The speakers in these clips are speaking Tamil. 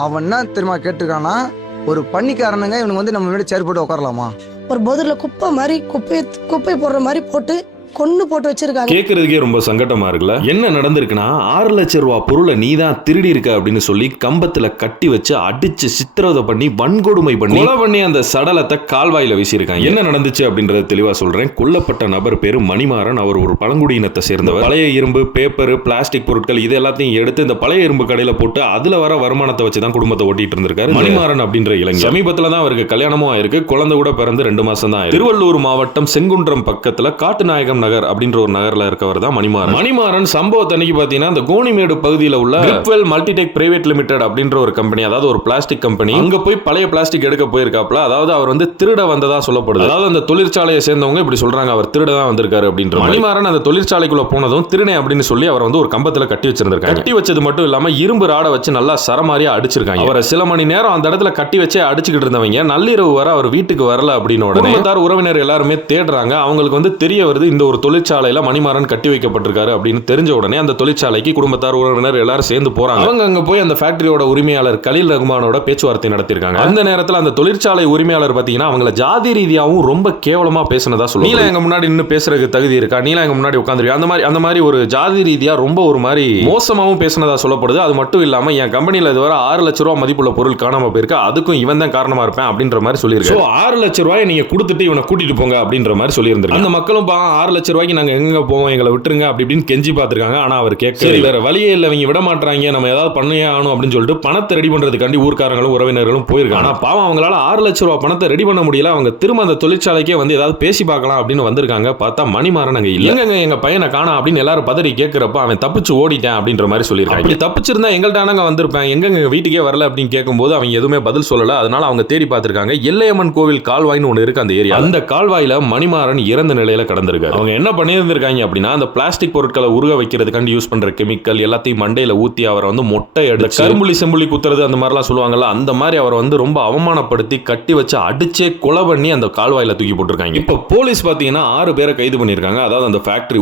அவன் என்ன தெரியுமா கேட்டிருக்கானா, ஒரு பண்ணிக்காரனுங்க இவனுக்கு வந்து நம்ம முன்னாடி சேர் போட்டு உட்காரலாமா? ஒரு பொதுல குப்பை மாதிரி குப்பை போடுற மாதிரி போட்டு கொன்னு போட்டு வச்சிருக்காங்க. கேட்கறதுக்கே ரொம்ப சங்கடமா இருக்குல்ல. என்ன நடந்திருக்குன்னா 6 லட்சம் ரூபாய் பொருளை நீ தான் திருடி இருக்க அப்படின்னு சொல்லி கம்பத்துல கட்டி வச்சு அடிச்சு சித்திரவதை பண்ணி வன்கொடுமை பண்ணி கொலை பண்ணி அந்த சடலத்தை கால்வாயில வீசியிருக்காங்க. என்ன நடந்துச்சு அப்படின்றத தெளிவா சொல்றேன். கொல்லப்பட்ட நபர் பேரு மணிமாறன். அவர் ஒரு பழங்குடியினத்தை சேர்ந்தவர். பழைய இரும்பு, பேப்பர், பிளாஸ்டிக் பொருட்கள் இது எல்லாத்தையும் எடுத்து இந்த பழைய இரும்பு கடையில போட்டு அதுல வர வருமானத்தை வச்சுதான் குடும்பத்தை ஓட்டிட்டு இருந்திருக்காரு மணிமாறன் அப்படின்ற இளைஞர். சமீபத்துல தான் அவருக்கு கல்யாணமும் ஆயிருக்கு. குழந்தை கூட பிறந்து 2 மாசம் தான். திருவள்ளூர் மாவட்டம் செங்குன்றம் பக்கத்துல காட்டுநாயகம் நகர் அப்படின்ற ஒரு நகர்ல இருக்கவர் தான் மணிமாறன். மணிமாறன் சம்பவத்தன்னைக்கு பாத்தீங்கன்னா அந்த கோணிமேடு பகுதியில் உள்ள கிரிப்வெல் மல்டிடெக் பிரைவேட் லிமிடெட் அப்படின்ற ஒரு கம்பெனி, அதாவது ஒரு பிளாஸ்டிக் கம்பெனி, அங்க போய் பழைய பிளாஸ்டிக் எடுக்க போயிருக்காப்ல. அதாவது அவர் வந்து திருட வந்ததா சொல்லப்படுது. அதாவது அந்த தொழிற்சாலையை சேர்ந்தவங்க இப்படி சொல்றாங்க, அவர் திருட தான் வந்திருக்காரு அப்படின்ற. மணிமாறன் அந்த தொழிற்சாலைக்குள்ள போனதும் திருடே அப்படின்னு சொல்லி அவர் வந்து ஒரு கம்பத்துல கட்டி வச்சிருந்திருக்காங்க. கட்டி வச்சது மட்டும் இல்லாம இரும்பு ராடை வச்சு நல்லா சரமாரியா அடிச்சிருக்காங்க. அவரை சில மணி நேரம் அந்த இடத்துல கட்டி வச்சே அடிச்சுக்கிட்டு இருந்தவங்க நள்ளிரவு வர அவர் வீட்டுக்கு வரல அப்படின்னு உடனே உறவினர் எல்லாருமே தேடுறாங்க. அவங்களுக்கு வந்து தெரிய வருது இந்த ஒரு தொழிற்சாலையில மணிமாறன் கட்டி வைக்கப்பட்டிருக்காரு அப்படின்னு தெரிஞ்ச உடனே அந்த தொழிற்சாலைக்கு குடும்பத்தார் உறவினர் எல்லாரும் சேர்ந்து போறாங்க. அவங்க அங்க போய் அந்த ஃபேக்டரியோட உரிமையாளர் கலீல் ரஹ்மானோட பேச்சுவார்த்தை நடத்திருக்காங்க. அந்த நேரத்தில் அந்த தொழிற்சாலை உரிமையாளர் பாத்தீங்கன்னா அவங்கள ஜாதி ரீதியாகவும் ரொம்ப கேவலமா பேசினதா சொல்லுவாங்க. நீல எங்க முன்னாடி நின்று பேசுறதுக்கு தகுதி இருக்கா, நீல எங்க முன்னாடி உட்காந்துருக்கா, அந்த மாதிரி ஒரு ஜாதி ரீதியா ரொம்ப ஒரு மாதிரி மோசமாவும் பேசினதா சொல்லப்படுது. அது மட்டும் இல்லாம என் கம்பெனில இதுவரை 6 லட்சம் ரூபாய் மதிப்புள்ள பொருள் காணாம போயிருக்கு, அதுக்கும் இவன் தான் காரணமா இருப்பேன் அப்படின்ற மாதிரி சொல்லியிருக்காரு. 6 லட்சம் ரூபாய் நீங்க கொடுத்துட்டு இவனை கூட்டிட்டு போங்க அப்படின்ற மாதிரி சொல்லியிருந்தாரு. அந்த மக்களும் 6 லட்சம் ரூபாய்க்கு நாங்க எங்க போவோம், எங்களை விட்டுருங்க அப்படி இப்படின்னு கெஞ்சி பார்த்திருக்காங்க. ஆனா அவர் கேட்க வேற வழியே இல்லை, இவங்க விட மாட்டாங்க, நம்ம ஏதாவது பண்ணியே ஆகணும் அப்படின்னு சொல்லிட்டு பணத்தை ரெடி பண்றதுக்காண்டி ஊர்க்காரங்களும் உறவினர்களும் போயிருக்காங்க. ஆனா பாவம் அவங்களால 6 லட்சம் ரூபாய் பணத்தை ரெடி பண்ண முடியல. அவங்க திரும்ப அந்த தொழிற்சாலைக்கே வந்து ஏதாவது பேசி பார்க்கலாம் அப்படின்னு வந்திருக்காங்க. பார்த்தா மணிமாறன் அங்க இல்லங்க, எங்க பையனை காணோம் அப்படின்னு எல்லாரும் பதறி கேட்கிறப்ப அவன் தப்பிச்சு ஓடிட்டேன் அப்படின்ற மாதிரி சொல்லியிருக்காங்க. அப்படி தப்பிச்சிருந்தா எங்கள்கிட்ட வந்திருப்பேன், எங்க வீட்டுக்கே வரல அப்படின்னு கேட்கும்போது அவங்க எதுவுமே பதில் சொல்லல. அதனால அவங்க தேடி பார்த்திருக்காங்க. எல்லையம்மன் கோவில் கால்வாய்னு ஒன்று இருக்கு அந்த ஏரியா. அந்த கால்வாயில மணிமாறன் இறந்த நிலையில கடந்திருக்காரு. அவங்க என்ன பண்ணியிருந்திருக்காங்க அப்படின்னா அந்த பிளாஸ்டிக் பொருட்களை உருக வைக்கிறதுக்காண்டி யூஸ் பண்ற கெமிக்கல் எல்லாத்தையும் மண்டையில ஊத்தி அவரை வந்து மொட்டை எடுத்து கரும்புலி செம்புலி குத்துறது அந்த மாதிரிலாம் சொல்லுவாங்கல்ல, அந்த மாதிரி அவரை வந்து ரொம்ப அவமானப்படுத்தி கட்டி வச்சு அடிச்சே கொலை பண்ணி அந்த கால்வாயில தூக்கி போட்டிருக்காங்க. இப்ப போலீஸ் பாத்தீங்கன்னா 6 பேரை கைது பண்ணிருக்காங்க. அதாவது அந்த ஃபேக்டரி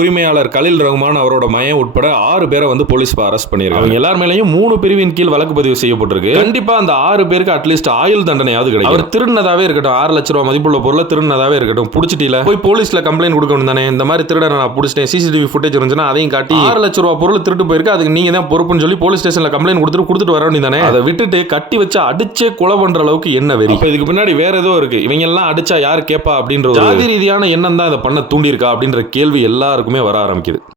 உரிமையாளர் கலீல் ரஹ்மான் அவரோட மகன் உட்பட 6 பேரை வந்து போலீஸ் அரெஸ்ட் பண்ணிருக்காங்க. எல்லார் மேலயும் 3 பிரிவின் கீழ் வழக்கு பதிவு செய்யப்பட்டிருக்கு. கண்டிப்பா அந்த 6 பேருக்கு அட்லீஸ்ட் ஆயுள் தண்டனையாவது கிடைக்கும். அவர் திருடினதாவே இருக்கட்டும், 6 லட்சம் ரூபாய் மதிப்புள்ள பொருளை திருடினதாவே இருக்கட்டும், புடிச்சிட்டீல போய் போலீஸ்ல கம்ப்ளைண்ட் கொடுக்கணும் தானே. இந்த மாதிரி திருட நான் பிடிச்சிட்டேன், சிசிடிவி ஃபுட்டேஜ் இருந்துச்சுன்னா அதையும் காட்டி 6 லட்சம் ரூபாய் பொருள் திருட்டு போயிருக்கு, அதுக்கு நீங்க தான் பொறுப்புன்னு சொல்லி போலீஸ் ஸ்டேஷன்ல கம்ப்ளைண்ட் கொடுத்துட்டு வர வேண்டியதானே. அதை விட்டுட்டு கட்டி வச்சு அடிச்சே கொலை பண்ற அளவுக்கு என்ன வெறி. இதுக்கு பின்னாடி வேற ஏதோ இருக்கு. இவங்க எல்லாம் அடிச்சா யார் கேப்பா அப்படின்ற ஜாதி ரீதியான எண்ணம் தான் இதை பண்ண தூண்டி இருக்கா அப்படின்ற கேள்வி எல்லாருக்குமே வர ஆரம்பிக்குது.